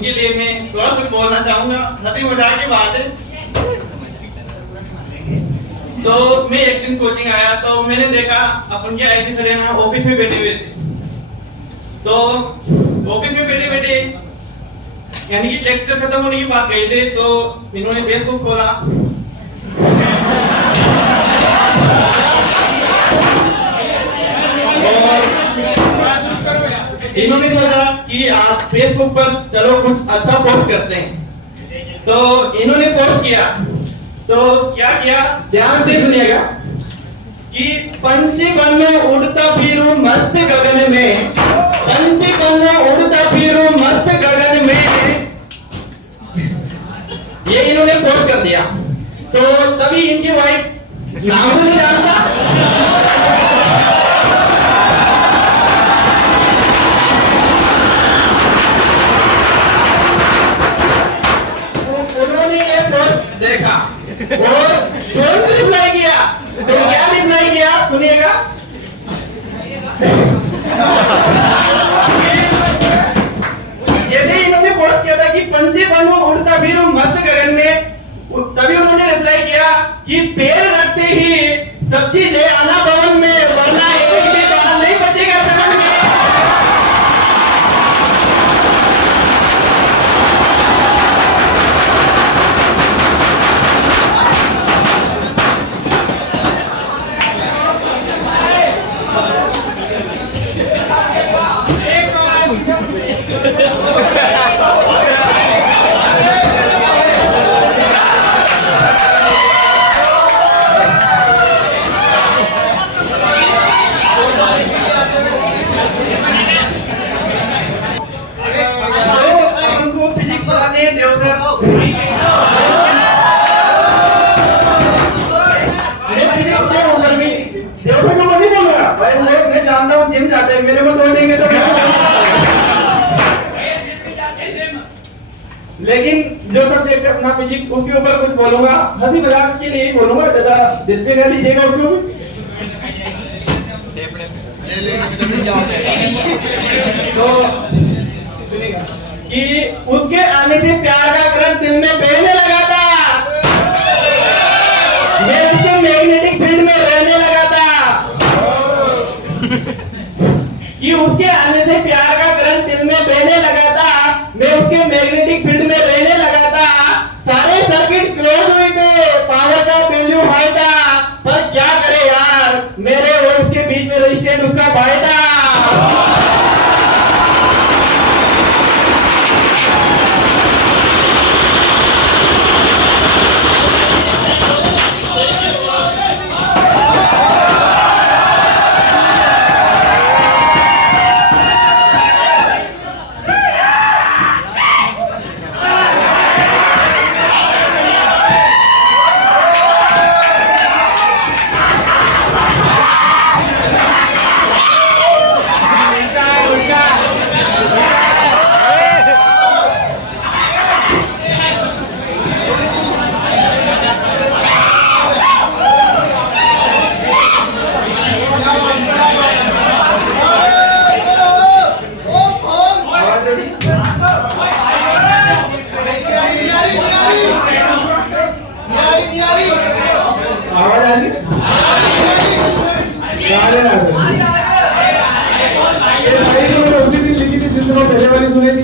इनके लिए मैं थोड़ा कुछ बोलना चाहूंगा। हंसी मजाक की बात है। तो मैं एक दिन कोचिंग आया तो मैंने देखा अपन के आईटी सर ना ऑफिस में बैठे हुए थे। तो ऑफिस में बैठे बैठे यानी कि लेक्चर खत्म होने की बात कही थे तो इन्होंने फेसबुक खोला। इन्होंने सोचा कि आज फेसबुक पर चलो कुछ अच्छा पोस्ट करते हैं। तो इन्होंने पोस्ट किया तो क्या किया ध्यान से सुनिएगा कि पंछी बनो उड़ता फिरूं मस्त गगन में, पंछी बनो उड़ता फिरूं मस्त गगन में, ये इन्होंने पोस्ट कर दिया। तो तभी इनकी वाइफ नाम नहीं जानता देखा और तुरंत रिप्लाई किया। तो क्या रिप्लाई किया सुनिएगा। यदि इन्होंने पोस्ट किया था कि पंछी बनूं उड़ता फिरूं मस्त गगन में, तभी उन्होंने रिप्लाई किया कि पैर रखते ही सब्जी ले आना भवन में, वरना एक भी बाल नहीं बचेगा सदन में। मेरे को तोड़ देंगे तो लेकिन जो सब्जेक्ट अपना फिजिक्स उसके ऊपर कुछ बोलूंगा। हंसी मजाक के लिए बोलूंगा, ज्यादा दिल पे न लीजिएगा उसको। तो कि उसके आने से प्यार का करंट दिल में बहने लगा था, मैं उसके मैग्नेटिक फील्ड में रहने लगा था। कि उसके आने से प्यार का करंट दिल में बहने लगा था, मैं उसके मैग्नेटिक फील्ड में रहने लगा था। सारे सर्किट क्लोज हुए थे, पावर का वैल्यू हाई था, पर क्या करे यार, मेरे और उसके बीच में रेजिस्टेंस उसका भाई था।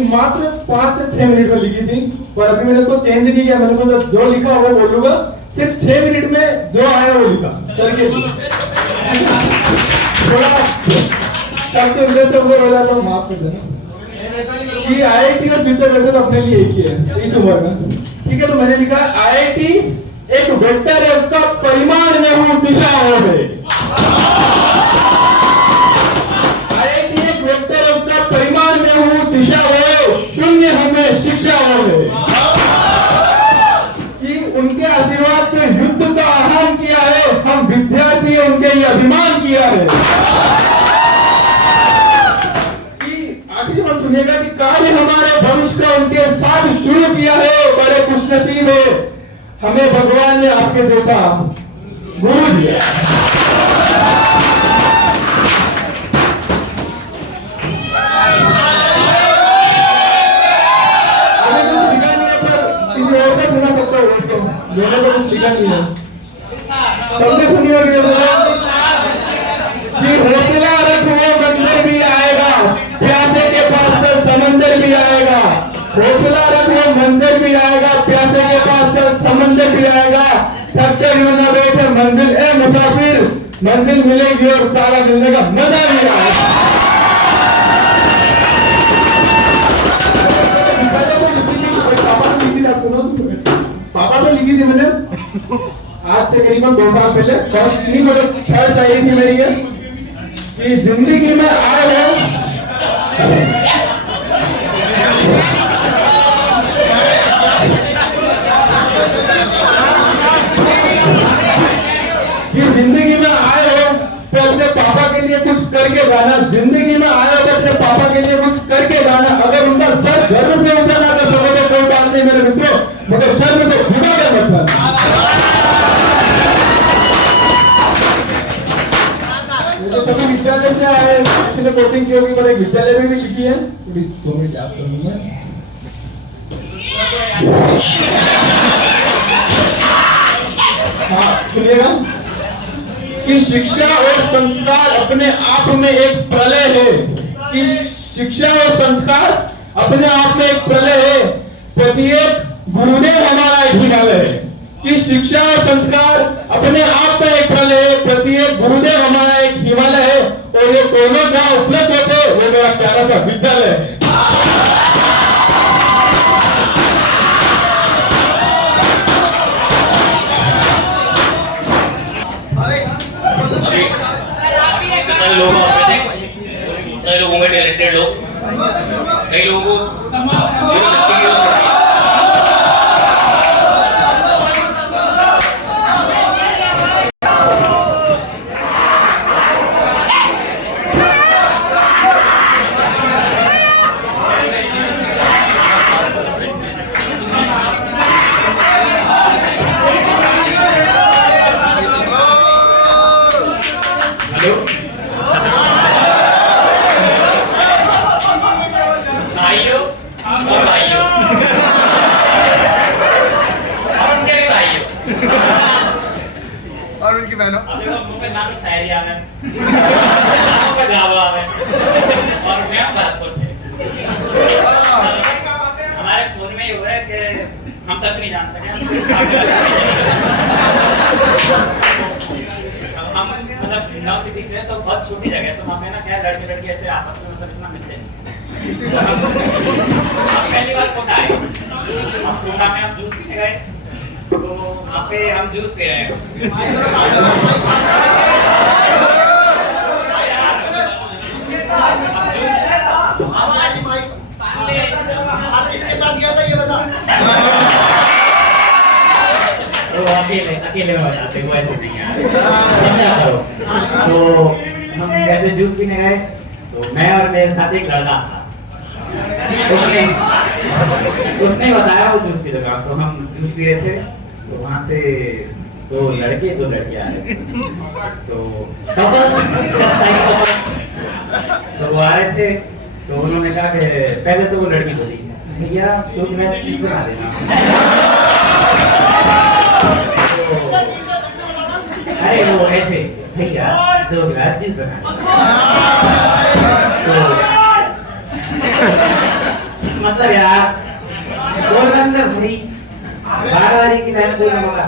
मात्र 5 से 6 मिनट में लिखी थी, पर अभी मैंने उसको चेंज नहीं किया। मैंने सोचा जो लिखा वो बोलूंगा, सिर्फ 6 मिनट में जो आया वो लिखा। चलिए थोड़ा शब्द इंग्लिश से ऊपर हो जाता हूँ, माफ कर देना। कि आईआईटी का फ्यूचर वैसे अपने लिए एक ही है इस उम्र में, ठीक है। तो मैंने लिखा आईआईटी एक वेक्टर है, उसका परिमाण में हूँ दिशा और है। आईआईटी एक वेक्टर है, उसका परिमाण में हूँ दिशा हो, शून्य हमें शिक्षा हो है। कि उनके आशीर्वाद से युद्ध का आह्वान किया है, हम विद्यार्थी उनके ये अभिमान किया है। आखिरी बात सुनिएगा कि कार्य हमारे भविष्य का उनके साथ शुरू किया है, बड़े खुशनसीब है, हमें भगवान ने आपके जैसा गुरु दिया। मैंने तो कुछ लिखा नहीं है। सबने सुनी होगी कि हौसला रखो बंदर भी आएगा, प्यासे के पास चल समंदर भी आएगा। हौसला रखो मंदिर भी आएगा, प्यासे के पास चल समंदर भी आएगा। थकते हुए न बैठे मंजिल ए मुसाफिर, मंजिल मिलेगी और सारा मिलने का मजा भी आएगा। पापा ने लिखी थी मैंने आज से करीबन 2 साल पहले। फर्स्ट नहीं मुझे थर्ड चाहिए थी मेरी ये कि जिंदगी में आए हो कि जिंदगी में आए हो तो अपने पापा के लिए कुछ करके जाना। जिंदगी में आए हो तो अपने पापा के लिए कुछ करके जाना। अगर उनका सर गर्व से ऊंचा ना कर सको तो कोई बात नहीं मेरे मित्रों, मगर शर्म से झुका कर मत जाना। तो सभी विद्यालय से आए, इसने कोचिंग की होगी, मैंने विद्यालय में भी लिखी है। थोड़ी 2 मिनट याद करूंगा। हाँ सुनिएगा कि शिक्षा और संस्कार अपने आप में एक प्रलय है। कि शिक्षा और संस्कार अपने आप में एक प्रलय है। प्रत्येक गुरुदेव हमारा एक हिमालय है। कि शिक्षा और संस्कार अपने आप में एक प्रलय है। प्रत्येक गुरुदेव हमारा एक हिमालय है। और ये दोनों जहां उपलब्ध होते वो मेरा प्यारा सा विद्यालय है। कई लोग होंगे टैलेंटेड लोग, कई लोगों को और उनकी बहनों शायरी आ गए गावा आ गए और मैं भरतपुर से। हमारे फोन में ये हुआ है कि हम कुछ नहीं जान सके। हम मतलब नौ सिटी से तो बहुत छोटी जगह है, तो हमें ना क्या लड़के लड़के ऐसे आपस में मतलब इतना मिलते नहीं। हम पहली बार कोटा आए, कोटा में हम जूस पीने गए, तो वहाँ पे हम जूस पी रहे हैं। आप किसके साथ गया था ये बता। तो अकेले में बताते वो ऐसे नहीं यार। तो हम जैसे जूस पीने गए तो मैं और मेरे साथ एक लड़का था। उसने बताया वो जूस की दुकान, तो हम जूस पी रहे थे तो वहाँ से 2 लड़के 2 लड़कियां आए। तो वो आ रहे थे तो उन्होंने कहा कि पहले तो वो लड़की बोली भैया तो मैं चीज बना देना। अरे वो ऐसे भैया 2 गिलास जूस बना। मतलब यार बोलना भाई बार-बार की लाइन बोलना होगा।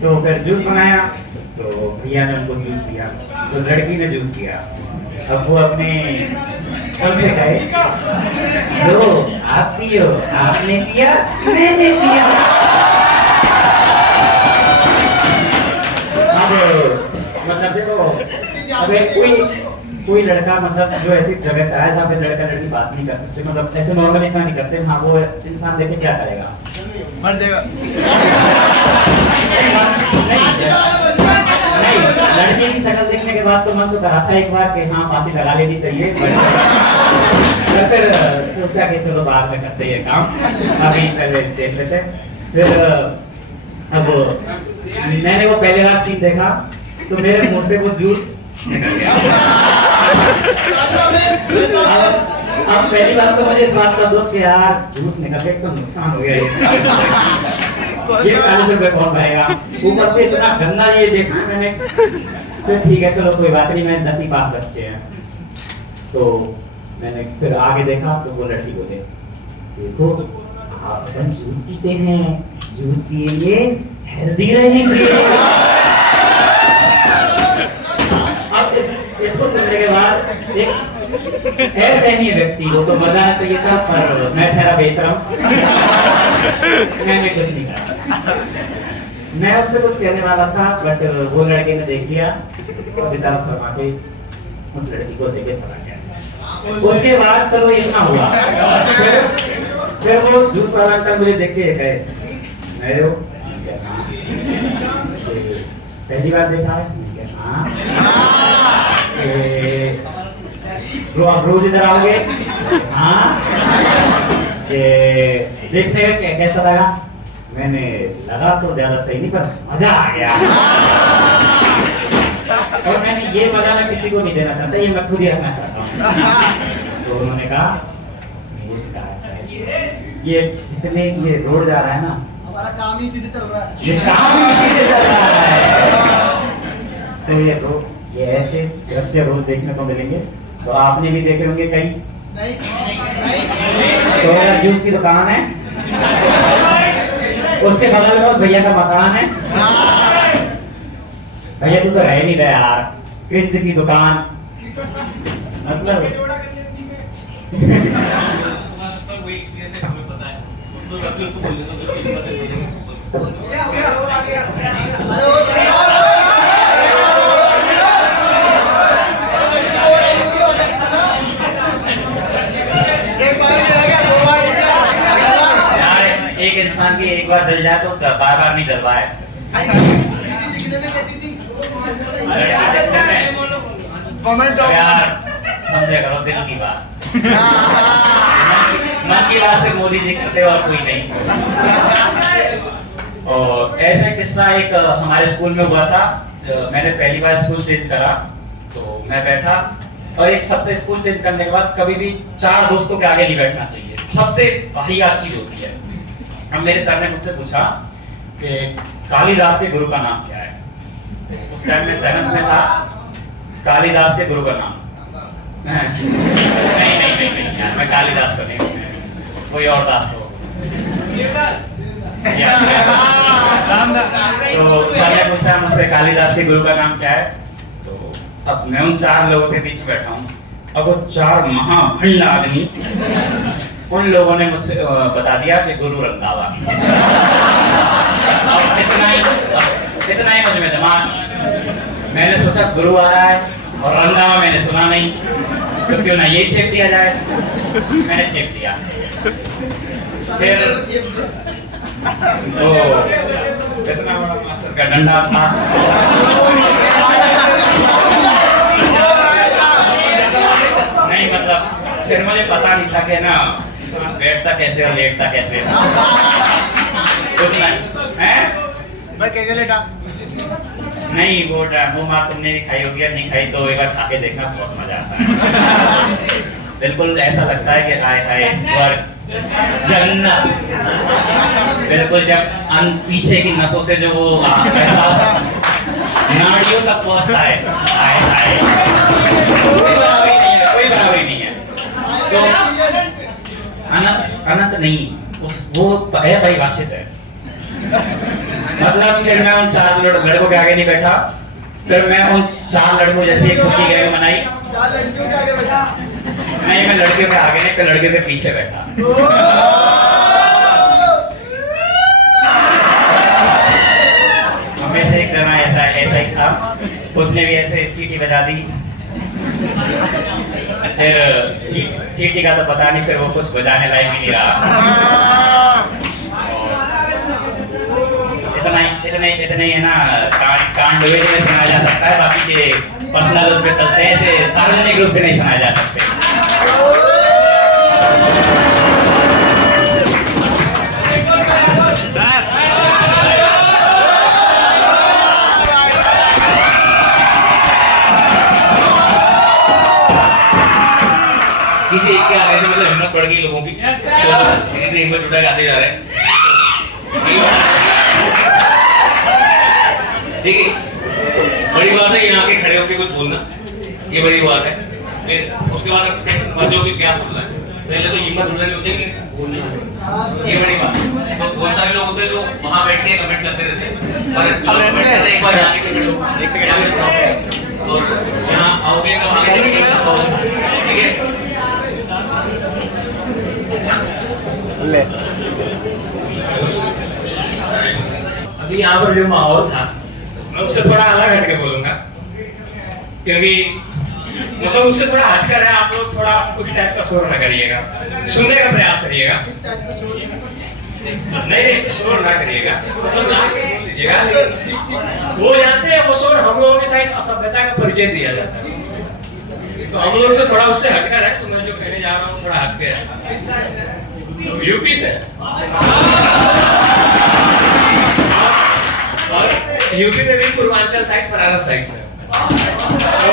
तो फिर जूस बनाया तो भैया ने उनको जूस दिया, तो लड़की ने जूस दिया। अब वो अपने सबसे कहे दो आप पियो, आपने पिया मैंने पिया। अब मतलब देखो अबे कोई लड़का मतलब जो ऐसी जगह से आया जहाँ पे लड़का लड़की बात नहीं कर सकते, मतलब ऐसे नॉर्मल इतना नहीं करते। हाँ वो इंसान देखे क्या करेगा, मर जाएगा। नहीं लड़की की शक्ल देखने के बाद तो मन तो कराता है एक बार कि हाँ फांसी लगा लेनी चाहिए। फिर सोचा कि चलो बाद में करते ये काम, अभी पहले देख लेते। फिर अब मैंने वो पहले बार सीन देखा तो मेरे मुंह से वो जूस निकल गया। अब पहली बात तो मुझे इस बात का दुख कि यार जूस निकल के तो नुकसान हो गया ये। ये 40 रुपए कौन पाएगा? ऊपर से इतना गंदा ये देखा मैंने। फिर ठीक है चलो कोई बात नहीं, मैं 10 पास बच्चे हैं। तो मैंने फिर आगे देखा तो वो लड़की बोले देखो आप सब जूस पीते हैं, जूस पिएंगे हेल्दी रहेंगे। अब इसको सुनने के बाद एक ऐसे ही व्यक्ति को तो मजा चाहिए था, पर मैं ठहरा बेशरम, मैंने कुछ नहीं कहा। मैं उससे कुछ कहने वाला था बट वो लड़के ने देख लिया और बेचारा शर्मा के उस लड़की को देखे चला गया। उसके बाद चलो इतना हुआ, फिर वो जूस वाला अंकल मुझे देख के कहे मैं हो पहली बार देखा है? हाँ। आप रोज इधर आओगे? हाँ। देखने का कैसा लगा? मैंने लगा तो ज्यादा सही नहीं पर मजा आ गया। और मैंने ये मजा मैं किसी को नहीं देना चाहता, ये मैं खुद ही रखना चाहता हूँ। तो उन्होंने कहा ये जितने ये रोड जा रहा है ना, हमारा काम ही इसी से चल रहा है। ये काम ही इसी से चल रहा है। तो ये ऐसे दृश्य रोज देखने को मिलेंगे। तो आपने भी देखे होंगे कहीं? नहीं तो जूस की दुकान है, उसके बगल में उस भैया का मकान है। भैया तू तो रह नहीं रहा यार, क्रिंज की दुकान मतलब एक इंसान की एक बार जल जाए तो बार बार नहीं जल पाए। कमेंट यार समझे करो दिल की बात, मन की बात से मोदी जी करते और कोई नहीं। और ऐसा किस्सा एक हमारे स्कूल में हुआ था। मैंने पहली बार स्कूल चेंज करा तो मैं बैठा, और एक सबसे स्कूल चेंज करने के बाद कभी भी 4 दोस्तों के आगे नहीं बैठना चाहिए, सबसे वाहियात चीज होती है। अब मेरे सर ने मुझसे पूछा कि कालिदास के गुरु का नाम क्या है। उस टाइम में 7th में था। कालिदास के गुरु का नाम नहीं यार, मैं कालिदास को नहीं, कोई और दास को। तो सर ने पूछा मुझसे कालिदास के गुरु का नाम क्या है। तो अब मैं उन 4 लोगों के बीच बैठा हूँ। अब वो 4 महाभंड आदमी, उन लोगों ने मुझसे बता दिया कि गुरु रंधावा। इतना ही मुझ में दिमाग। मैंने सोचा गुरु आ रहा है और रंधावा मैंने सुना नहीं, तो क्यों ना ये चेप दिया जाए। मैंने चेप दिया। फिर तो इतना बड़ा मास्टर का डंडा था। नहीं मतलब फिर मुझे पता नहीं था कि ना बैठता कैसे और लेटता कैसे। मैं कैसे लेटा? नहीं वो मार तुमने भी खाई होगी, नहीं खाई तो एक बार खा के देखना, बहुत मजा आता है। बिल्कुल ऐसा लगता है कि हाय हाय स्वर्ग जन्नत। बिल्कुल जब पीछे की नसों से जो वो एहसास नाड़ियों तक पहुंचता है, हाय हाय कोई बराबरी नहीं है। तो अनंत नहीं, उस वो है परिभाषित है। मतलब फिर मैं उन 4 लड़कों के आगे नहीं बैठा, फिर मैं उन 4 लड़कों जैसे एक खुद की गैंग बनाई। 4 लड़कियों के आगे बैठा? नहीं, मैं लड़कियों के आगे नहीं, फिर लड़कियों के पीछे बैठा। हमें से एक जना ऐसा ही था, उसने भी ऐसे सीटी बजा दी। फिर सीटी का तो पता नहीं, फिर वो कुछ बजाने लायक ही नहीं रहा। इतना ही है ना, कांड में सुनाया जा सकता है, बाकी के पर्सनल उस पे चलते हैं, ऐसे सार्वजनिक रूप से नहीं सुनाया जा सकते। किसी एक के आगे से मतलब हिम्मत बढ़ गई लोगों की, तो धीरे धीरे हिम्मत जुटा गाते जा रहे हैं। ठीक है, बड़ी बात है यहाँ के खड़े होकर कुछ बोलना, ये बड़ी बात है। फिर उसके बाद बच्चों की क्या बोलना है, पहले तो हिम्मत उठानी होती है बोलना, ये बड़ी बात है। तो बहुत सारे लोग होते हैं जो वहाँ बैठ के कमेंट करते रहते हैं, पर जो कमेंट करते हैं एक बार यहाँ के खड़े हो, एक सेकंड और यहाँ आओगे तो आगे ठीक है। ले अभी यहाँ पर जो माहौल था मैं उससे थोड़ा अलग हटके बोलूंगा, क्योंकि मतलब उससे थोड़ा हटकर है। आप लोग थोड़ा उस टाइप का शोर ना करिएगा, सुनने का प्रयास करिएगा। किस टाइप का शोर नहीं शोर ना करिएगा, मतलब ना लीजिएगा। वो जानते हैं वो शोर हम लोगों की साइड असभ्यता का परिचय दिया जाता है, तो हम लोग तो थोड़ा उससे हटकर है। तो मैं जो कहने जा रहा हूँ थोड़ा हटके है, तो यूपी से और यूपी में भी पूर्वांचल साइड बनारस साइड से। तो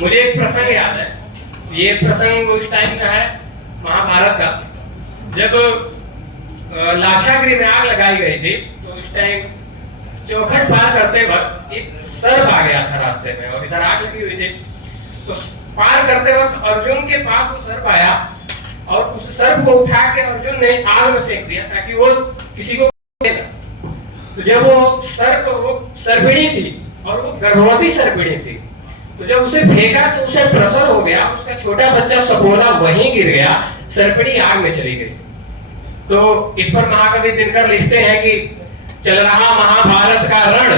मुझे एक प्रसंग याद है, ये प्रसंग उस टाइम का है महाभारत का, जब लाक्षागृह में आग लगाई गई थी। तो उस टाइम चौखट पार करते वक्त एक सर्प आ गया था रास्ते में और इधर आग लगी हुई थी। तो पार करते वक्त अर्जुन के पास वो सर्प आया और उस सर्प को उठा के अर्जुन ने आग में फेंक दिया ताकि वो किसी को ना। तो जब वो सर्पिणी थी और वो गर्भवती सर्पिणी थी, तो जब उसे फेंका तो उसे प्रसव हो गया, उसका छोटा बच्चा सपोला वहीं गिर गया, सर्पिणी आग में चली गई। तो इस पर महाकवि दिनकर लिखते हैं कि चल रहा महाभारत का रण,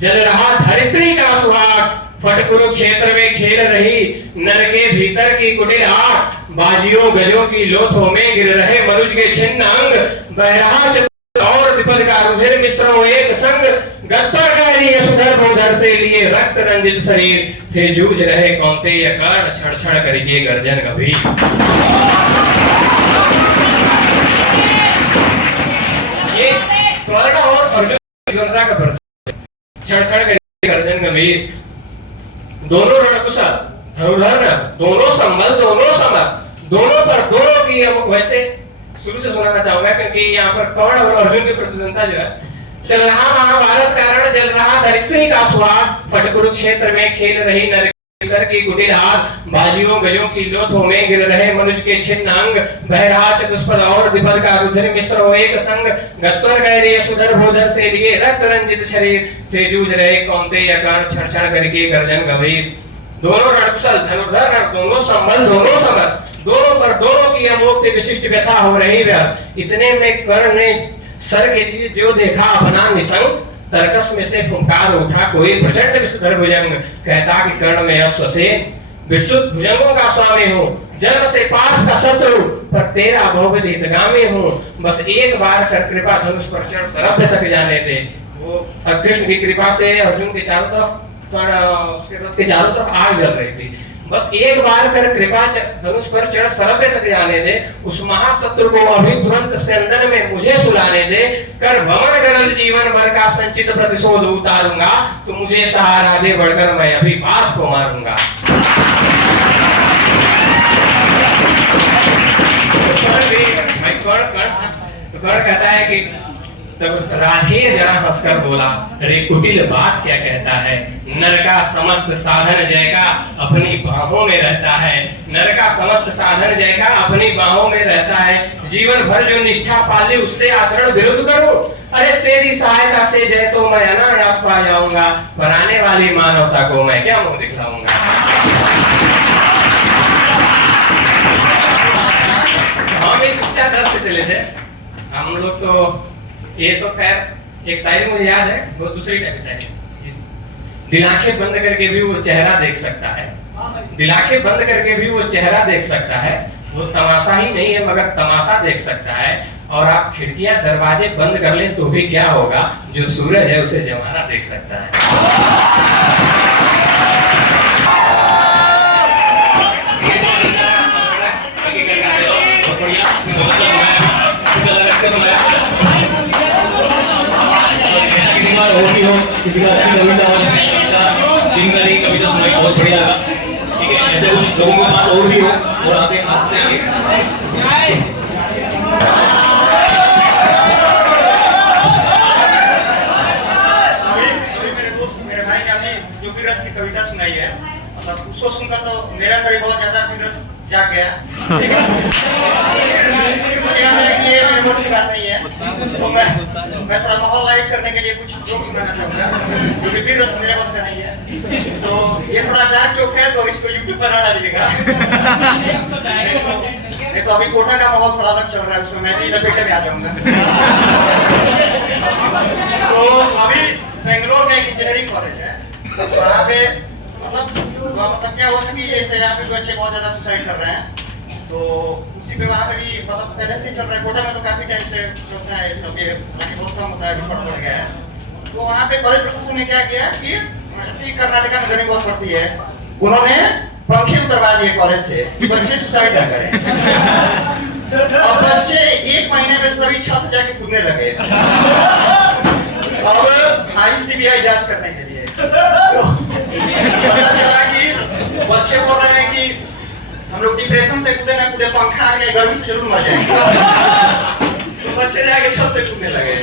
जल रहा धरित्री का सुहाग, फट कुरुक्षेत्र में खेल रही नर के भीतर की कुटिल आग, बाजियों गजों की लोथों में गिर रहे मनुज के छिन्न अंग, बह रहा और विपद का रुधिर मिश्रण एक संग, गत्तर यशोधर बोधर से लिए रक्त रंजित शरीर, थे जूझ रहे कौंतेय कर्ण, छड़ छड़ करके गर्जन गंभीर। ये कर्ण और अर्जुन योद्धा का परिचय, छड़ छड़ करके गर्जन गंभीर, दोनों रणकुशल धनुर्धर, दोनों संबल, दोनों समर, दोनों पर दोनों की हम वैसे शुरू से सुनाना चाहूंगा, क्योंकि यहाँ पर कर्ण और अर्जुन की प्रतिद्वंदता जो है। चल रहा महाभारत का रण, जल रहा धरित्री का सुहाग, फट कुरुक्षेत्र में खेल रही नर की कुटिल आग, बाजियों गजों की लोथों में गिर रहे मनुज के छिन्न अंग, बह रहा चतुष्पद और विपद का रुधिर मिश्र हो एक संग, गत्वर गए यशोधर भोधर से लिए रक्त रंजित शरीर, थे जूझ रहे कौंतेय कर्ण, छड़ छड़ करके गर्जन गंभीर। दोनों रणकुशल धनुर्धर, दोनों संबल, दोनों समर, दोनों पर दोनों की अमोघ से विशिष्ट व्यथा हो रही है। इतने में कर्ण ने सर के लिए जो देखा अपना निसंग, तर्कस में से फुंकार उठा कोई प्रचंड विषधर भुजंग, कहता कि कर्ण में अश्वसेन, विशुद्ध भुजंगों का स्वामी हूँ, जन्म से पार्थ का शत्रु, पर तेरा बहुविध हितगामी हूँ, बस एक बार कर कृपा धनुष पर चढ़ सरभ्य तक जाने दे। वो कृष्ण की कृपा से अर्जुन के चारों तरफ उसके रथ के चारों तरफ आग जल रही थी, बस एक बार कर कृपा धनुष पर चढ़ सरभ्य तक जाने दे, उस महाशत्रु को अभी तुरंत स्यंदन में मुझे सुलाने दे, कर भवन गरल जीवन भर का संचित प्रतिशोध उतारूंगा, तो मुझे सहारा दे बढ़कर मैं अभी पार्थ को मारूंगा। कर्ण कहता है कि तब राधे जरा हंसकर बोला, रे कुटिल बात क्या कहता है, नर का समस्त साधन जय का अपनी बाहों में रहता है, नर का समस्त साधन जय का अपनी बाहों में रहता है, जीवन भर जो निष्ठा पाली उससे आचरण विरुद्ध करूं, अरे तेरी सहायता से जय तो मैं अनायास पा जाऊंगा, बनाने वाली मानवता को मैं क्या मुंह दिखलाऊंगा। हम इस उच्चा दर से चले थे हम लोग, तो ये तो खैर एक शायरी मुझे याद है, वो दूसरी टाइप की शायरी, दिल आंखें बंद करके भी वो चेहरा देख सकता है, दिल आंखें बंद करके भी वो चेहरा देख सकता है, वो तमाशा ही नहीं है मगर तमाशा देख सकता है, और आप खिड़कियां दरवाजे बंद कर लें तो भी क्या होगा, जो सूरज है उसे जमाना देख सकता है। कविता सुनाई बहुत बढ़िया लगा, ठीक है। ऐसे कुछ लोगों के पास और भी हो और आगे आपसे आगे जोक सुनाना चाहूंगा क्योंकि फिर रस मेरे बस का नहीं है। तो ये थोड़ा डार्क जोक है तो इसको YouTube पर ना डालिएगा। नहीं तो अभी कोटा का माहौल थोड़ा अलग चल रहा है, उसमें मैं भी लपेटे में आ जाऊंगा। तो अभी बेंगलोर का एक इंजीनियरिंग कॉलेज है, तो वहाँ पे मतलब क्या हुआ था कि जैसे यहाँ पे बच्चे बहुत ज्यादा सुसाइड कर रहे हैं, तो उसी पे वहाँ पे भी मतलब पहले से ही चल रहा है। कोटा में तो काफी टाइम से चलता है ये सब, ये हालांकि बहुत कम होता है, अभी फर्क पड़ गया है। तो वहाँ पे कॉलेज प्रशासन ने क्या किया कि जैसे कर्नाटक में गर्मी बहुत पड़ती है, उन्होंने पंखे उतरवा दिए कॉलेज से कि बच्चे सुसाइड ना करें। और बच्चे 1 महीने में सभी छत से जाके कूदने लगे। अब ICBI जांच करने के लिए तो पता चला कि बच्चे बोल रहे हैं कि हम लोग डिप्रेशन से कूदे ना कूदे, पंखा आ गया, गर्मी से जरूर मर जाएंगे। तो बच्चे जाके छत से कूदने लगे।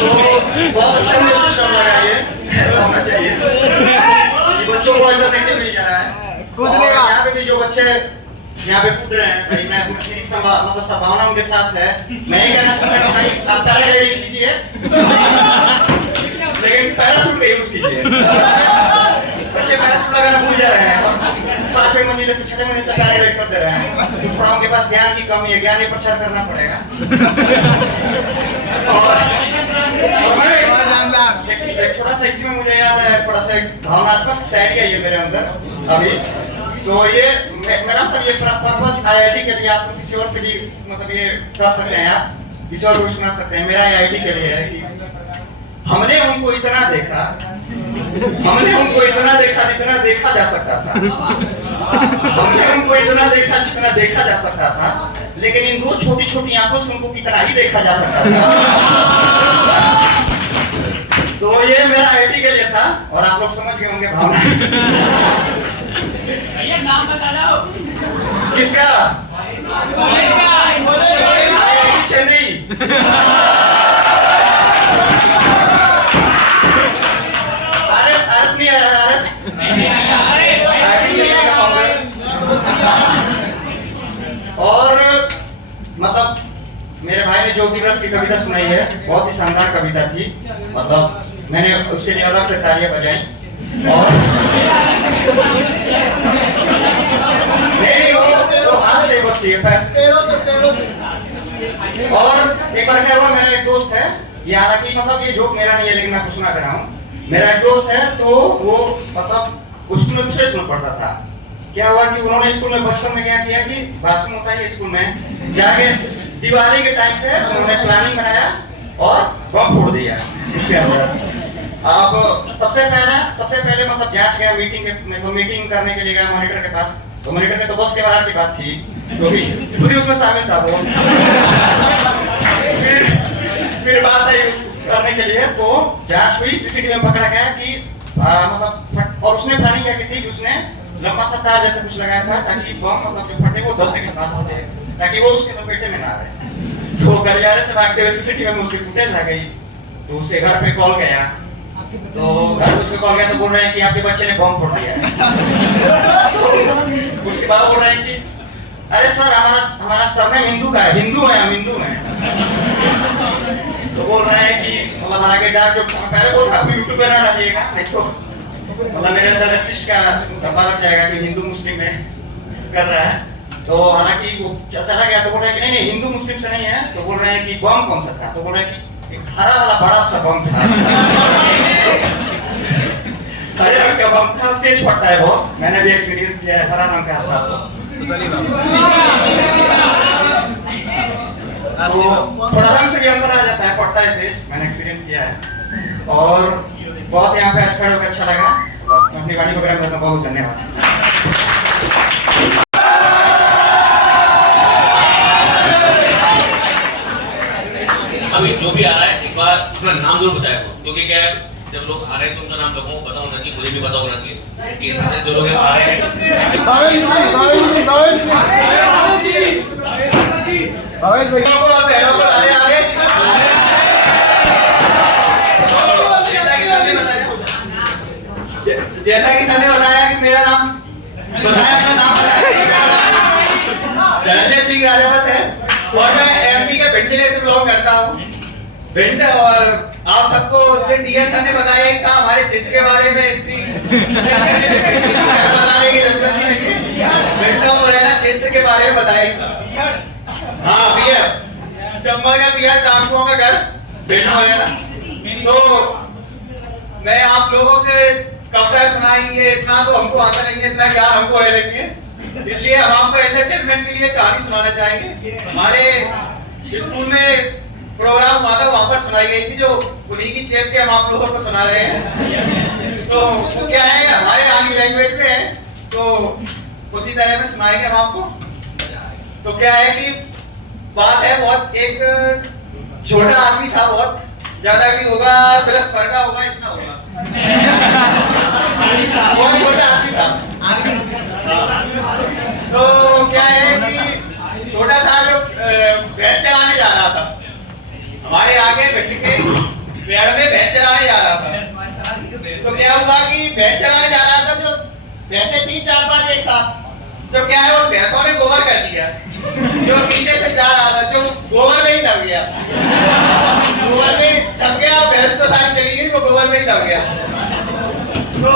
तो बहुत अच्छा मुझे सिस्टम लगा ये, ऐसा होना चाहिए कि बच्चों को अल्टरनेटिव मिल जा रहा है। कूदने का यहाँ पे भी जो बच्चे यहाँ पे कूद रहे हैं भाई, मैं मेरी मतलब संभावना उनके साथ है। मैं ये कहना चाहता हूँ भाई आप पैराग्लाइडिंग कीजिए लेकिन पैराशूट का यूज कीजिए। बच्चे पैराशूट लगाना भूल जा रहे हैं और 5वें मंजिल से 6वें मंजिल से पैराग्लाइड कर दे रहे हैं। तो थोड़ा उनके पास ज्ञान की कमी है, ज्ञान ही प्रचार करना पड़ेगा। और मैं एक छोटा सा इसी में मुझे याद है, थोड़ा सा एक भावनात्मक शायरी है ये मेरे अंदर अभी। तो ये मेरा मतलब ये पर्पस IIT के लिए, आप किसी और से भी मतलब ये कर सकते हैं, आप किसी और को भी सुना सकते हैं। मेरा IIT के लिए है कि हमने उनको इतना देखा जितना देखा जा सकता था। हमने उनको इतना देखा जितना देखा जा सकता था, लेकिन इन 2 छोटी-छोटी आंखों से उनको कितना ही देखा जा सकता था। तो ये मेरा IIT के लिए था और आप लोग समझ गए होंगे भावना। नाम बता दो किसका? कॉलेज का IIT चेन्नई। RS नहीं आया, RS IIT चेन्नई का फाउंडर। और मतलब मेरे भाई ने जो भी रस की कविता सुनाई है, बहुत ही शानदार कविता थी। मतलब मैंने उसके लिए अलग से तालियां बजाई। और नहीं वो हाथ से बसती है, पैरों से। और एक बार क्या हुआ, मेरा एक दोस्त है, ये हालांकि मतलब ये जोक मेरा नहीं है लेकिन मैं आपको सुना दे रहा हूँ। मेरा एक दोस्त है, तो वो मतलब स्कूल में दूसरे स्कूल पढ़ता था। क्या हुआ कि उन्होंने स्कूल में बचपन में क्या किया कि बाथरूम होता है स्कूल में, जाके दिवाली के टाइम पे उन्होंने प्लानिंग बनाया और बम फोड़ दिया उसके अंदर। अब सबसे पहले मतलब जांच गया, मीटिंग करने के लिए गया मॉनिटर के पास। तो मॉनिटर के तो बस के बाहर की बात थी, क्योंकि खुद ही उसमें शामिल था वो। फिर बात आई करने के लिए, तो जांच हुई, CCTV में पकड़ा गया कि मतलब और उसने प्लानिंग क्या की थी कि उसने लंबा सा तार जैसा कुछ लगाया था ताकि बम मतलब जो फटे वो 10 सेकंड बाद फटे, ताकि वो उसके लपेटे में ना आए। तो गलियारे से भागते हुए CCTV में उसकी फुटेज आ गई। तो उसके घर पे कॉल गया, तो घर पे उसको कॉल गया तो बोल रहे हैं कि आपके बच्चे ने बम फोड़ दिया है। तो उसके बाद बोल रहे हैं कि अरे सर हमारा सरनेम हिंदू का है, हिंदू है, हम हिंदू हैं। तो बोल रहे हैं कि मतलब हालांकि डार्क जोक पहले बोल रहा हूँ YouTube पे ना डालिएगा, नहीं तो मतलब मेरे अंदर रेसिस्ट का डब्बा लग जाएगा कि हिंदू मुस्लिम में कर रहा है। तो हालांकि वो चला गया, तो बोल रहे हैं कि नहीं हिंदू मुस्लिम से नहीं है। तो बोल रहे हैं कि बम कौन सा था? तो बोल रहे हैं कि एक हरा वाला बड़ा सा बम था। हरे रंग का बम था, तेज फटता है वो, मैंने भी एक्सपीरियंस किया है। हरा रंग का था तो थोड़ा रंग से भी अंदर आ जाता है, फटता है तेज, मैंने एक्सपीरियंस किया है। और बहुत यहाँ पे आज खड़े होकर अच्छा लगा। मैं अपनी गाड़ी को गर्म करता हूँ, बहुत धन्यवाद। अभी जो भी आ रहा है एक बार अपना नाम जरूर बताया, क्योंकि क्या है जब लोग आ रहे हैं तो उनका नाम लोगों को पता होना चाहिए, मुझे भी पता होना चाहिए कि इससे जो लोग आ रहे हैं। जैसा कि सर ने बताया कि मेरा नाम धनंजय सिंह और मैं एमपी के भिंड जिले से बिलोंग करता हूँ। भिंड, और आप सबको डीएन सर ने बताया ही था हमारे क्षेत्र के बारे में, इतनी बताने की जरूरत नहीं है। भिंड और मुरैना क्षेत्र के बारे में बताया ही था। हाँ बियर, चंबल का बियर, टांकुओं का घर, भिंड मुरैना। तो मैं आप लोगों के कविता सुनाएंगे, इतना तो हमको आता नहीं है, इतना ज्ञान हमको है लेंगे, इसलिए हम आपको एंटरटेनमेंट के लिए कहानी सुनाना चाहेंगे। हमारे स्कूल में प्रोग्राम हुआ था, वहां पर सुनाई गई थी, जो उन्हीं की चेप के हम आप लोगों को सुना रहे हैं। तो वो क्या है, हमारे आंगी लैंग्वेज में है, तो उसी तरह में सुनाएंगे हम आपको। तो क्या है कि बात है, बहुत एक छोटा आदमी था, बहुत ज्यादा भी होगा प्लस फर्का होगा, इतना होगा, बहुत छोटा आदमी था। तो क्या है कि छोटा था, जो भैंस चराने जा रहा था, हमारे आगे बैठ के पेड़ में भैंस चराने जा रहा था। तो क्या हुआ कि भैंस चराने जा रहा था, जो भैंसे 3 4 5 एक साथ, तो क्या है, वो भैंसों ने गोबर कर दिया, जो पीछे से जा रहा था, जो गोबर में ही दब गया, गोबर में दब गया, भैंस तो सारी चली गई, वो गोबर में ही दब गया। तो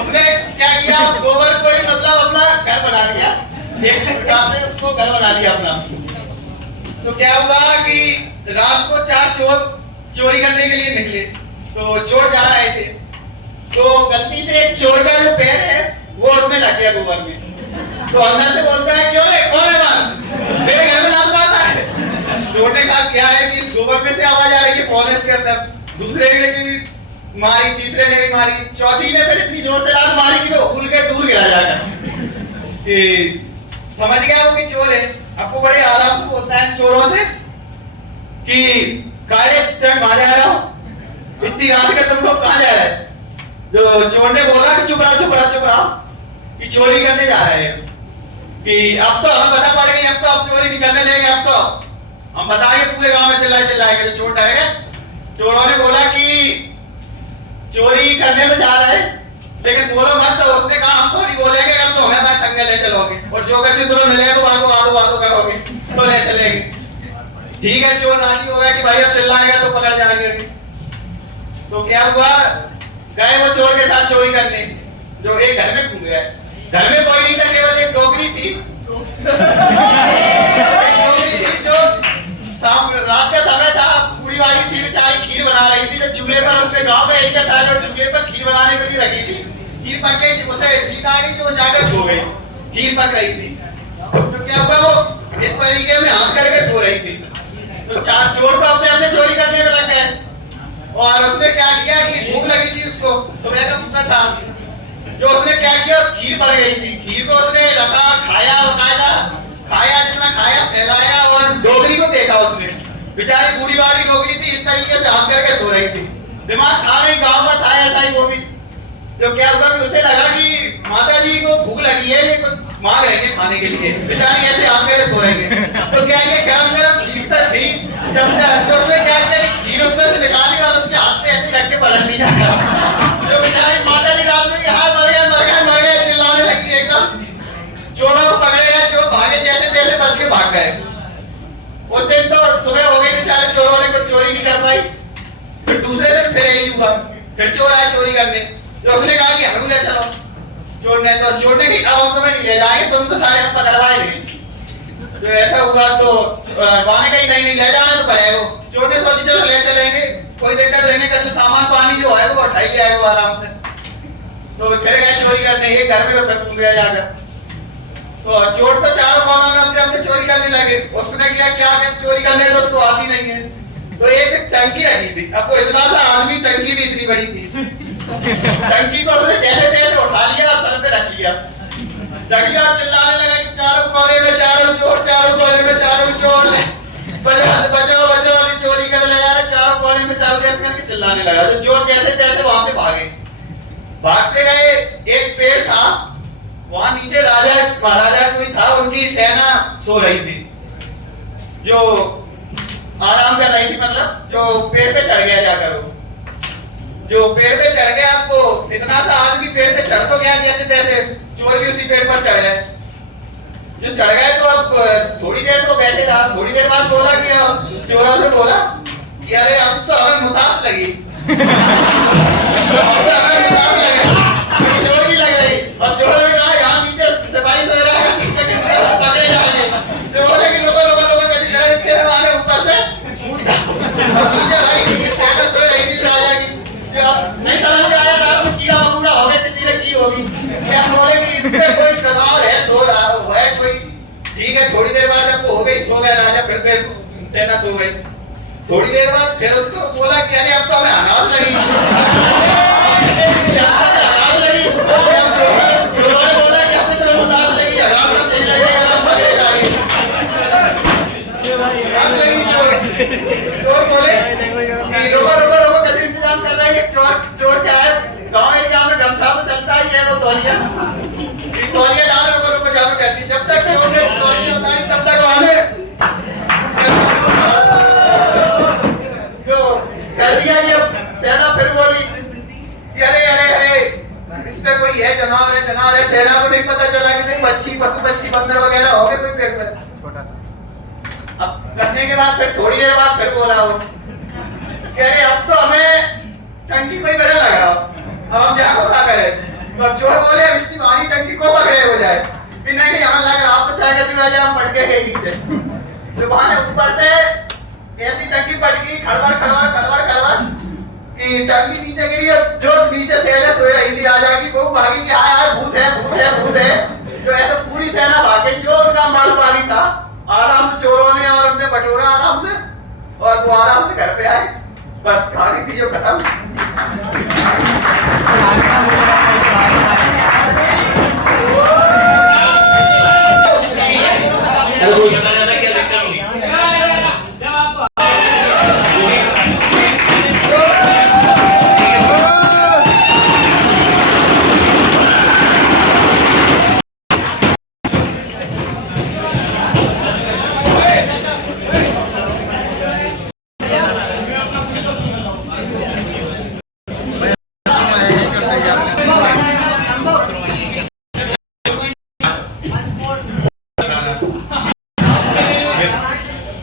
उसने क्या किया, उस गोबर को ही मतलब अपना घर बना लिया, एक प्रकार से उसको घर बना लिया अपना। तो क्या हुआ कि रात को 4 चोर चोरी करने के लिए निकले, तो चोर जा रहे थे, तो गलती से एक चोर का जो पैर है वो उसमें लग गया गोबर में। तो अंदर से बोलता है, क्यों रे, कौन है बात, मेरे घर में लात मारता है। चोर ने कहा, क्या है कि इस गोबर में से आवाज आ रही है, कौन है इसके अंदर। दूसरे ने भी मारी, तीसरे ने भी मारी, चौथी ने फिर इतनी जोर से लात मारी कि वो उड़ के दूर गिरा जाकर। समझ गया वो कि चोर है। आपको बड़े आराम से बोलता है चोरों से कि काले तुम कहाँ जा रहे हो, इतनी रात के तुम लोग कहाँ जा रहे हैं। जो चोर ने बोला कि चुप रहो, कि चोरी करने जा रहे हैं, कि अब तो हमें पता पड़ गई, अब तो अब चोरी नहीं करने लेंगे, अब तो हम बताएंगे पूरे गांव में चिल्लाएंगे। तो चोर डर गए। चोरों ने बोला कि चोरी करने में जा रहे हैं, लेकिन बोलो मत। तो उसने कहा, हम तो नहीं बोलेंगे, अब तो हमें संग ले चलोगे, और जो कैसे तुम्हें मिलेगा तो आदो करोगे, तो ले चलेंगे। ठीक है, चोर राजी हो गया कि भाई अब चिल्लाएगा तो पकड़ जाएंगे। तो क्या हुआ, गए वो चोर के साथ चोरी करने, जो एक घर में घूम गया। घर में कोई नहीं था, केवल एक टोकरी थी, जो रात का समय था, पूरी वाली थी, बेचारी खीर बना रही थी, जो चूल्हे पर, उसने गांव में एक था जो चूल्हे पर खीर बनाने के लिए रखी थी। खीर पक गई, उसे नींद आ गई, जो जाकर सो गई, खीर पक रही थी। तो क्या हुआ, वो इस तरीके में हाथ करके सो रही थी। तो 4 चोर तो अपने चोरी करने में लग गए, और उसने क्या किया कि भूख लगी थी उसको, सुबह का भूखा था, जो उसने क्या किया, खीर पड़ गई थी, खीर को उसने रखा, खाया, जितना खाया फैलाया, और डोगरी को देखा उसने, बेचारी बूढ़ी बाड़ी डोगरी थी, इस तरीके से हाथ करके सो रही थी। दिमाग था नहीं, गांव में था ऐसा ही वो भी। तो क्या हुआ कि उसे लगा कि माता जी को भूख लगी है, ये कुछ मांग रहे हैं खाने के लिए, बेचारी ऐसे हाथ करके सो रहे थे। तो क्या ये गरम खीर थी, तो उसने क्या किया, खीर उसमें से निकाली और उसके हाथ पे ऐसे रख के पलट दी जाएगा। तो बेचारी माता जी रात में मर गए चिल्लाने लगी एकदम। चोरों को पकड़े गए, चोर भागे, जैसे तैसे बच के भाग गए। उस दिन तो सुबह हो गई, बेचारे चोरों ने कुछ चोरी नहीं कर पाई। फिर दूसरे दिन फिर यही हुआ, फिर चोर आए चोरी करने, तो उसने कहा कि हमें ले चलो। चोर ने कहा, अब हम तुम्हें नहीं ले जाएंगे, तुम तो सारे हम पकड़वाए गए। जो ऐसा हुआ तो पानी कहीं नहीं ले जाना तो पड़ेगा। चोर ने सोची चलो ले चलेंगे, कोई दिक्कत नहीं, का जो सामान पानी जो है वो उठाई ले आएगा आराम से। तो फिर गए चोरी करने, एक घर में फिर घूम गया जाकर। तो चोर तो चारों कोनों में अपने चोरी करने लगे। उसने क्या चोरी करने तो उसको आती नहीं है, तो एक टंकी रखी थी। अब इतना सा आदमी, टंकी भी इतनी बड़ी थी, टंकी को उसने जैसे तैसे उठा लिया और सर पे रख लिया, और चिल्लाने लगा कि चारों कोने में चारों चोर, चारों कोने में चारों चोर, बचाओ चोरी कर ले जा रहे, चारों कोने में चारों, जैसे करके चिल्लाने लगा। तो चोर जैसे तैसे वहां से भागते गए। एक पेड़ था, वहां नीचे राजा महाराजा कोई था, उनकी सेना सो रही थी, जो आराम कर रही थी, मतलब जो पेड़ पे चढ़ गया जाकर। वो जो पेड़ पे चढ़ गया, आपको इतना सा आदमी पेड़ पे चढ़ तो गया जैसे तैसे, चोर भी उसी पेड़ पर चढ़ गए। जो चढ़ गए तो अब थोड़ी देर तो बैठे रहा, थोड़ी देर बाद बोला कि अब चोरों से बोला कि अरे अब तो हमें मुतास लगी चोर की लग रही। और चोरों ने कहा यहाँ नीचे सिपाही सो रहा है, नीचे के अंदर पकड़े जाएंगे। तो बोले कि लोगों कैसे करे, तेरे वाले ऊपर से और नीचे भाई सेना सो रही थी राजा की। जो अब नहीं समझ में आया रात में कीड़ा मकोड़ा हो गया, किसी ने की होगी। क्या बोले कि इस पे कोई जानवर है सो रहा है कोई। ठीक है, थोड़ी देर बाद जब हो गई, सो गया राजा, फिर सेना सो गई। थोड़ी देर बाद फिर उसको बोला कि अरे अब तो हमें आवाज लगी आवाज लगी। चोरों ने बोला कि अब तो मुतास लगी, आवाज सब देख लगेगा, हम पकड़े जाएंगे। आवाज लगी, चोर बोले कि रोको कैसे इंतजाम कर रहे हैं। चोर क्या है, गाँव एरिया में गमछा तो चलता ही है, वो तौलिया डाल रोको जामे करती। जब तक चोर ने तौलिया उतारी तब तक वहां कर दिया। ये सेना फिर बोली कि अरे इस पे कोई है, जानवर है। सेना को नहीं पता चला कि नहीं पशु पक्षी बंदर वगैरह हो गए कोई पेट में छोटा सा। अब करने के बाद फिर थोड़ी देर बाद फिर बोला वो कि अरे अब तो हमें टंकी कोई बदल लग रहा, अब हम जाको क्या करें। तो अब चोर बोले इतनी भारी टंकी को पकड़े हो जाए कि नहीं हमें लग रहा आप तो चाहे कैसे वजह हम पटके गए नीचे। तो वहां ऊपर से ऐसी टंकी पटकी खड़बड़ कि टंकी नीचे गिरी और जो नीचे सेना सोए रही थी राजा की, वो भागी कि हाय भूत है। जो ऐसे पूरी सेना भागे, जो उनका माल पानी था आराम से चोरों ने और उनने बटोरा आराम से, और वो आराम से घर पे आए। बस कहानी थी जो खत्म।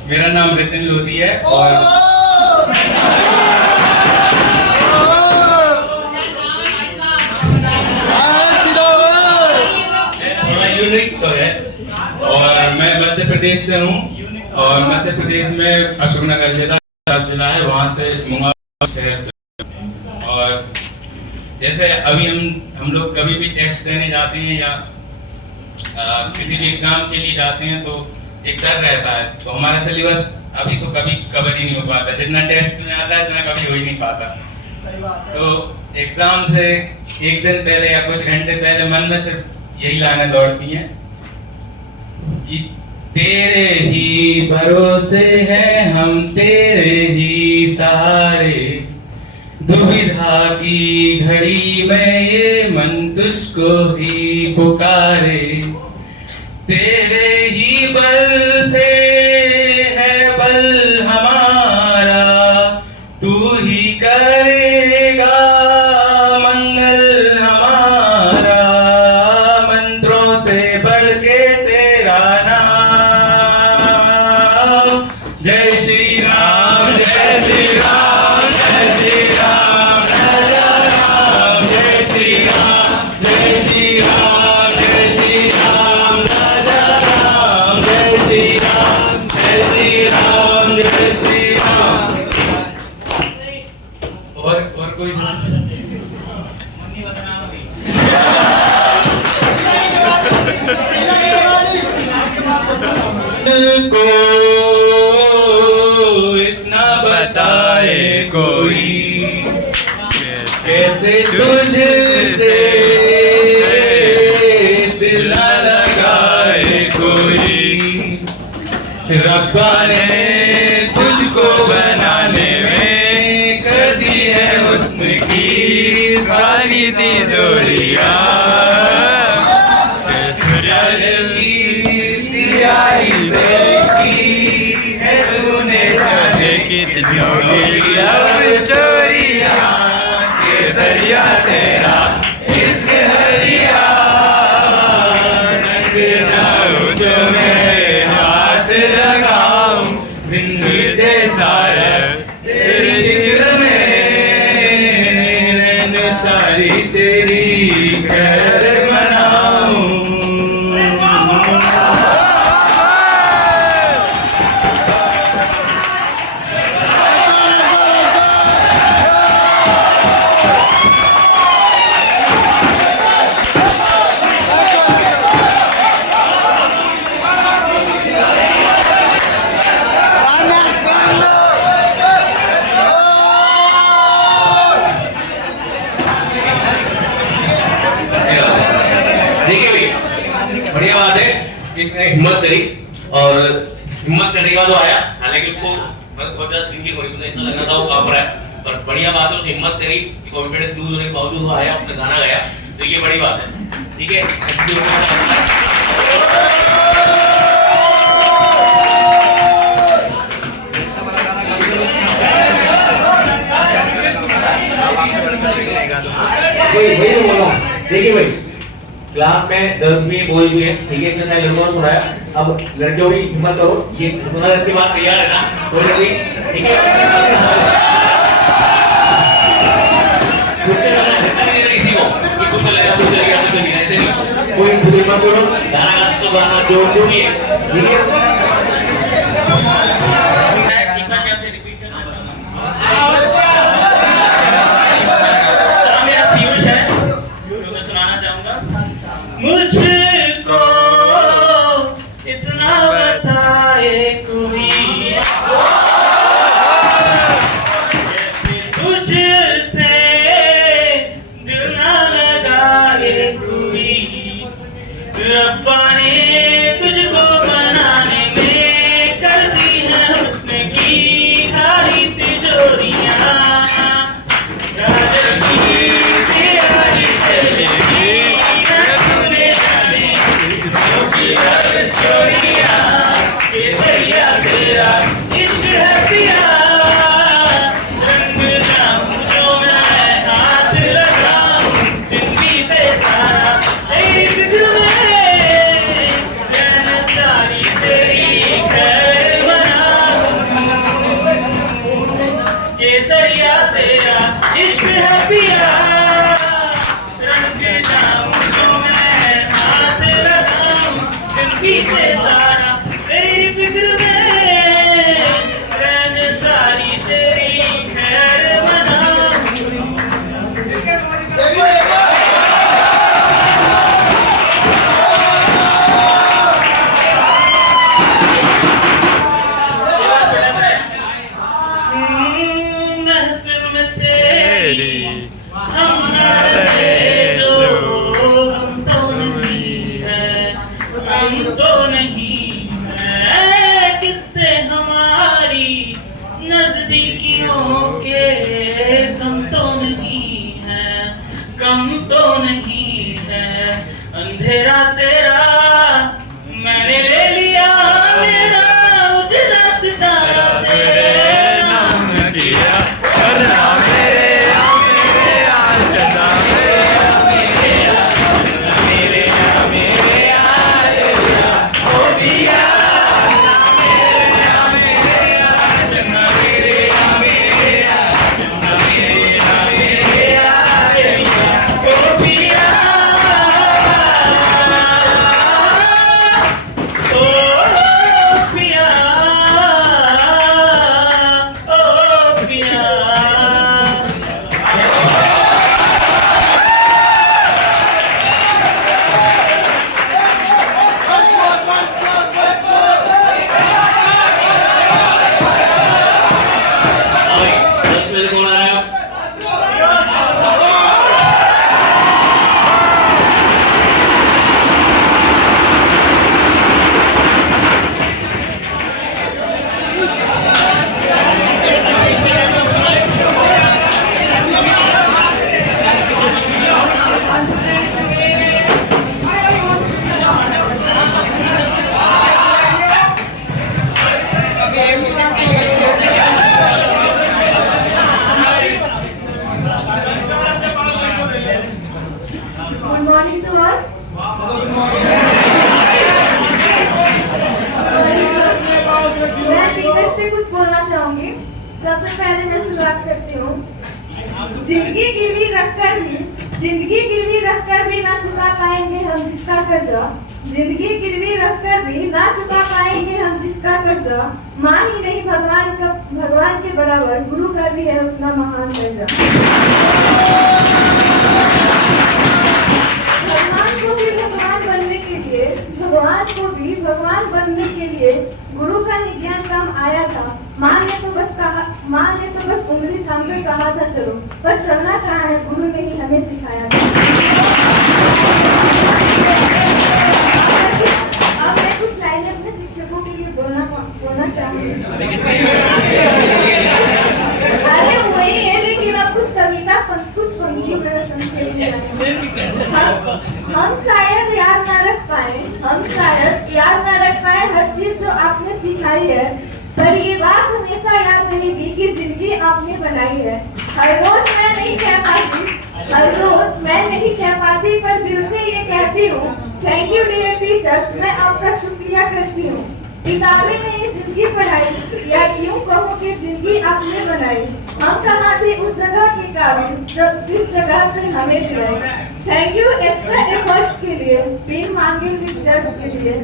मेरा नाम रितिन लोधी है और थोड़ा यूनिक तो है। और मैं मध्य प्रदेश से हूँ और मध्य प्रदेश में अशोकनगर जिला है, वहाँ से मुंगेर शहर से। और जैसे अभी हम लोग कभी भी टेस्ट देने जाते हैं या किसी भी एग्जाम के लिए जाते हैं तो एक डर रहता है। तो हमारा सिलेबस अभी तो कभी कवर ही नहीं हो पाता, जितना टेस्ट में आता है इतना कभी हो ही नहीं पाता। सही बात है। तो एग्जाम से एक दिन पहले या कुछ घंटे पहले मन में सिर्फ यही लाइनें दौड़ती हैं कि तेरे ही भरोसे हैं हम, तेरे ही सहारे, दुविधा की घड़ी में ये मन तुझको ही पुकारे। तेरे ही बल से है बल हमारा, तू ही करेगा मंगल हमारा, मंत्रों से बढ़ के तेरा नाम। जय श्री राम, जय श्री राम, जय श्री राम, राजा राम। जय श्री राम, जय श्री राम, जय श्री राम, राजा राम। जय श्री राम, जय श्री राम, जय श्री राम। और कोई को इतना बताए कोई, कैसे तुझसे दिल न लगाए कोई। रब्बा ने तुझको बनाने में कर दी है हुस्न की सारी तिजोरियां। सियाही से की है तूने जाने कितनियों की अब चोरियां, केसरिया तेरा इश्क हरिया। नंगे जाओ जो बढ़िया बात है, इसने हिम्मत करी और हिम्मत करने के बाद वो आया, हालांकि उसको बहुत ज्यादा सिंगिंग हो रही थी, ऐसा लग रहा था वो कांप रहा है, पर बढ़िया बात है, उसने हिम्मत करी, कॉन्फिडेंस लूज होने के बावजूद वो आया, अपना गाना गाया, तो ये बड़ी बात है, ठीक है। वही तो बोल रहा हूँ, देखिए भाई क्लास में गर्ल्स भी बॉयज भी है, ठीक है, इतने सारे लड़कों ने सुनाया, अब लड़कियों भी हिम्मत करो, ये सुना इसके बाद तैयार है ना, कोई लड़की, ठीक है, मुझसे गाना हिस्सा नहीं देना किसी को, कि खुद को लगा खुद चल गया तो नहीं, ऐसे नहीं, कोई खुद हिम्मत करो, गाना गा तो गाना जो भी है, ठीक है। मुझको इतना बताए कोई, जैसे तुझसे दिल ना लगाए कोई, रब्बा ने तुझको बनाने में कर दी है हुस्न की खाली तिजोरियां, काजल की सियाही से केसरिया तेरा इश्क है पिया, रंग जाऊं जो मैं हाथ लगाऊं, दिन बीते सारा तेरी फिक्र में, रैन सारी तेरी खैर मनाऊं। महफिल में तेरी हम न रहे जो, हम तो नहीं है, हम तो नहीं है, किससे हमारी नजदीकियों के कम तो नहीं है, कम तो नहीं है, अंधेरा तेरा मैंने ले लिया, मेरा उजला सितारा तेरे नाम किया, सबसे पहले मैं शुरुआत करती हूँ। जिंदगी गिरवी रखकर भी ना चुका पाएंगे हम जिसका कर्जा, जिंदगी गिरवी रखकर भी ना चुका पाएंगे हम जिसका कर्जा, मां ही नहीं भगवान के बराबर गुरु का भी है उतना महान दर्जा। भगवान को भी भगवान बनने के लिए गुरु का ही ज्ञान काम आया था। माँ ने तो बस उंगली थाम कर कहा था चलो, पर चलना कहाँ है गुरु ने ही हमें सिखाया था। हम शायद याद ना रख पाए, हम शायद याद ना रख पाए हर चीज जो आपने सिखाई है, पर ये बात हमेशा याद रहेगी कि जिंदगी आपने बनाई है। हर रोज मैं नहीं कह पाती, हर रोज मैं नहीं कह पाती, पर दिल से ये कहती हूँ, थैंक यू डियर टीचर्स, मैं आपका शुक्रिया करती हूँ। किताबें नहीं जिंदगी पढ़ाई, या यूं कहो कि जिंदगी आपने बनाई। हम कहाँ थे उस जगह के काबिल जब जिस जगह पे हमें दिलाई। थैंक यू एक्स्ट्रा एफर्ट्स के लिए, बिन मांगे रिजल्ट्स के लिए,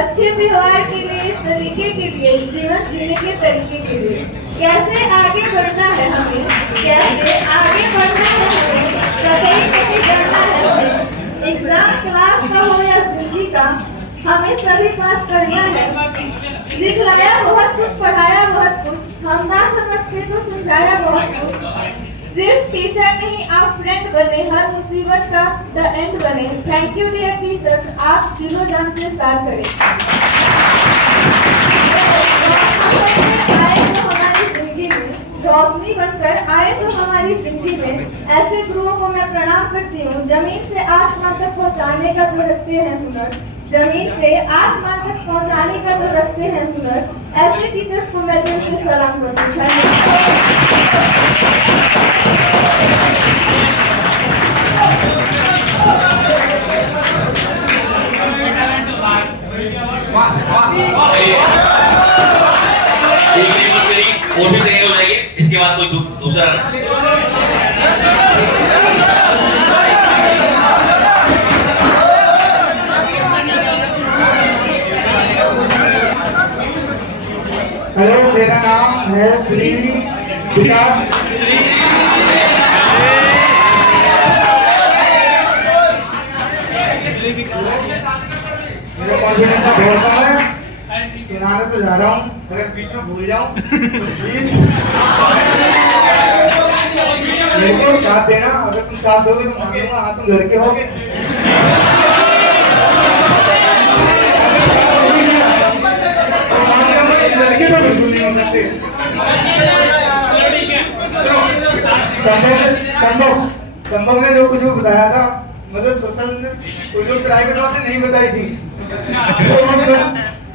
अच्छे व्यवहार के लिए, सलीके के लिए, जीवन जीने के तरीके के लिए। कैसे आगे बढ़ना है हमें, कैसे आगे बढ़ना है हमें, कभी नहीं डरना है हमें। एग्जाम क्लास का हो या जिंदगी का, हमें सभी पास करना है। सिखलाया बहुत कुछ, पढ़ाया बहुत कुछ, हम ना समझते तो समझाया बहुत कुछ। सिर्फ टीचर नहीं, आप फ्रेंड बने, हर मुसीबत का द एंड बने। थैंक यू डियर टीचर्स, आप दिलो जान से साथ करें। आए तो हमारी जिंदगी में, रोशनी बनकर आए तो हमारी जिंदगी में, ऐसे गुरुओं को मैं प्रणाम करती हूँ। जमीन से आसमान तक पहुँचाने का जो रखते हैं हुनर, जमीन से आसमान तक पहुंचाने का जो रखते हैं हुनर, ऐसे टीचर्स को मैं दिल से सलाम करती और भी तैयार हो जाइए, इसके बाद कोई दूसरा हेलो, मेरा नाम है श्री विकास। मेरा कॉन्फिडेंस बहुत है, सुनाने तो जा रहा हूँ, अगर बीच में भूल जाऊँ तो प्लीज मेरे को साथ देना। अगर तुम साथ दोगे तो मांगूंगा, हाँ तुम लड़के हो। लड़के तो बिल्कुल नहीं हो सकते। संभव ने जो कुछ भी बताया था, मतलब सोशल ने जो प्राइवेट बातें नहीं बताई थी,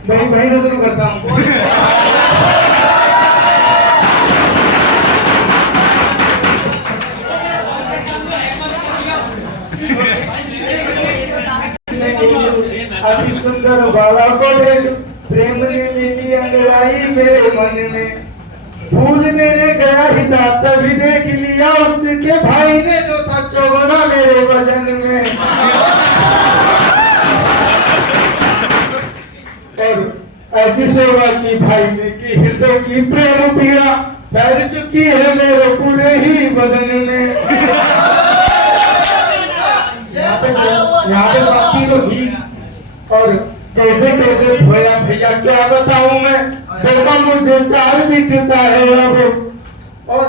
तो वही से शुरू करता हूँ। अति सुंदर बाला को देख, प्रेम ने ले लिया लड़ाई मेरे मन में, भूलने गया हिता तभी देख लिया उसके भाई ने जो था चौगुना मेरे वजन में। और ऐसी सेवा की भाई ने की, हृदय की प्रेम पीड़ा फैल चुकी है मेरे पूरे ही बदन में। यहाँ पे बाकी तो भी, और कैसे कैसे भोया भैया क्या बताऊं मैं, देखा मुझे चार दिखता है अब। और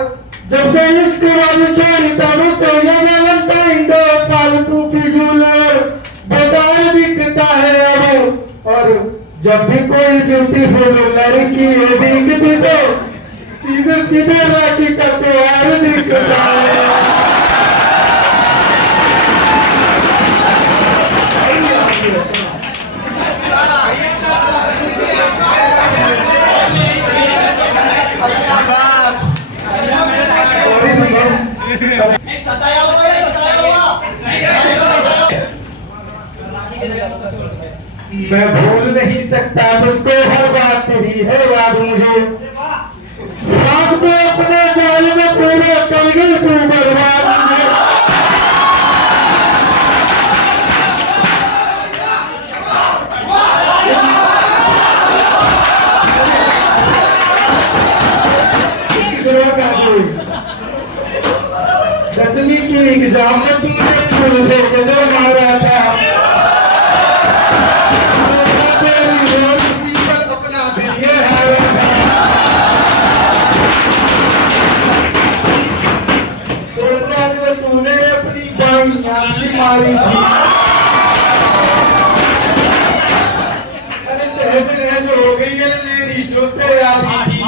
जब से इश्क वाली चोरी तब से ये वैलेंटाइन डे फालतू फिजूल बताए दिखता है अब। और जब भी कोई ब्यूटीफुल लड़की दिखती तो सीधे सीधे राखी का त्योहार दिखता है। मैं भूल नहीं सकता तुझको, हर बात तेरी है याद मुझे। सांस को अपने जाल में पूरा कर गई तू बर्बाद मुझे। दसवीं की एग्जाम में तूने फूल फेंक जो मारा था, मारी थी। अरे तहस हो गई है मेरी जो तैयारी थी।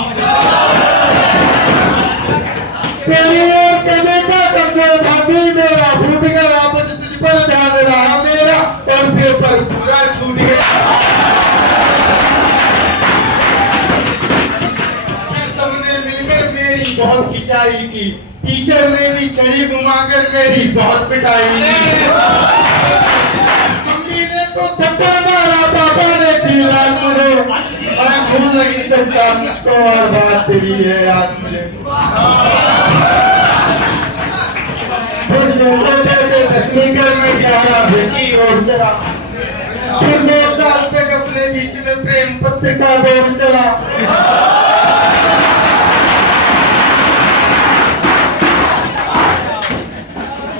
तेरी ओर कहने का समझो भाभी, मेरा भूत का वापस तुझ पर ध्यान रहा मेरा और पेपर पूरा छूट गया। फिर सबने मिलकर मेरी बहुत खिंचाई की, टीचर ने भी छड़ी घुमाकर मेरी बहुत पिटाई की। मम्मी ने तो थप्पड़ मारा, पापा ने चिल्ला मुझे, मैं भूल नहीं सकता मुझको और बात तेरी है याद मुझे। फिर जैसे तैसे 10वीं कर में 11वीं की ओर चला, फिर 2 साल तक अपने बीच में प्रेम पत्र का दौर चला।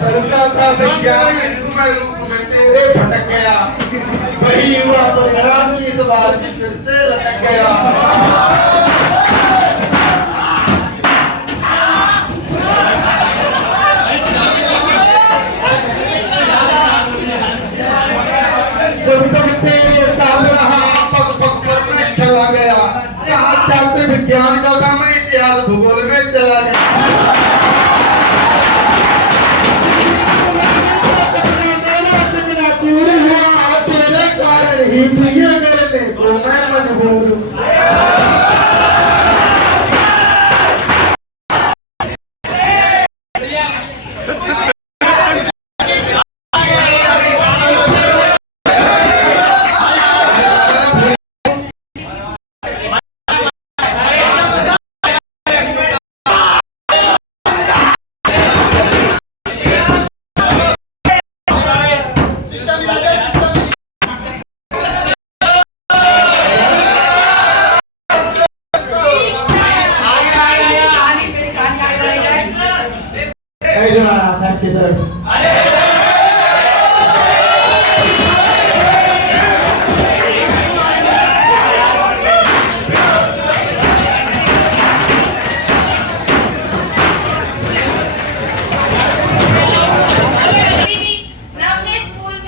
पढ़ता था विज्ञान किंतु मैं रूप में तेरे भटक गया, वही हुआ परिणाम की इस बार भी फिर से लटक गया। जब तक तेरे साथ रहा पग पग पर मैं चला गया, कहा छात्र विज्ञान का था मैं इतिहास भूगोल में चला गया। तेरे कारण ही प्रिय करने को मैं मजबूर हूँ। सिस्टम